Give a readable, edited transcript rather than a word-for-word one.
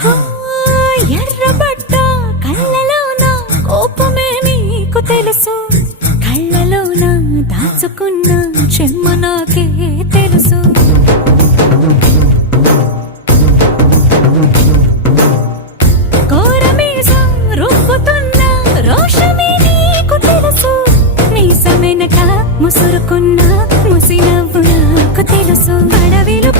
హో, ఎర్రబడ్డ కళ్ళలోన కోపమే నీకు తెలుసు, కళ్ళలోన దాచుకున్న చెమ్మ నాకే తెలుసు. కోరమీసం రుబ్బుతున్న రోషమే నీకు తెలుసు, మీసమెనక ముసురుకున్న ముసి నవ్వు నాకు తెలుసు. అడవిలు